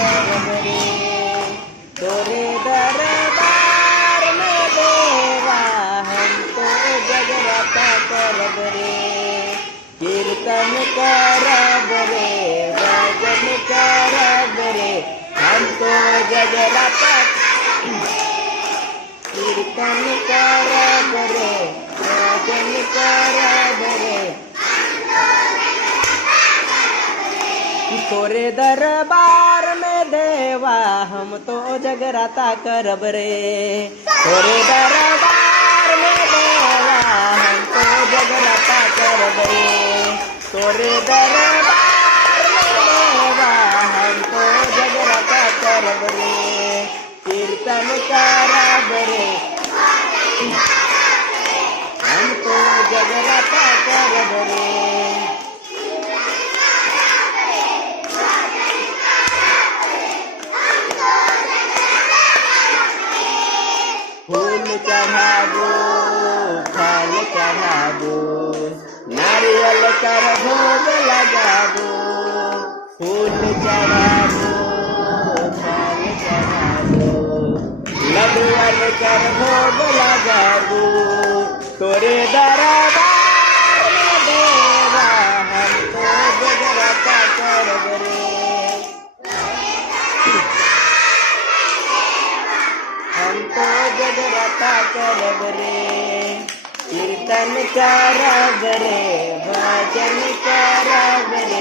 करब रे। तोरे दरबार में देवा हम तो जगराता करब रे। कीर्तन करब रे, भजन करब रे, हम तो जगराता कीर्तन करब रे, भजन करब रे। तोरे दरबार में देवा हम तो जगराता करब रे। तोरे दरबार में देवा हम तो जगराता करब रे। तोरे दरबार में देवा हम तो जगराता करब रे। कीर्तन करब रे, हम तो जगराता करब रे। फूल चढ़ाबो, फल चढ़ाबो, नारियल कर भोग लगाबो। फूल चढ़ाबो, फल चढ़ाबो, लड्डुअन कर भोग लगाबो। तोरे दरबार में देवा हम तो जगराता करब रे। हम तो जगराता करब रे। कीर्तन करब रे, भजन करब रे।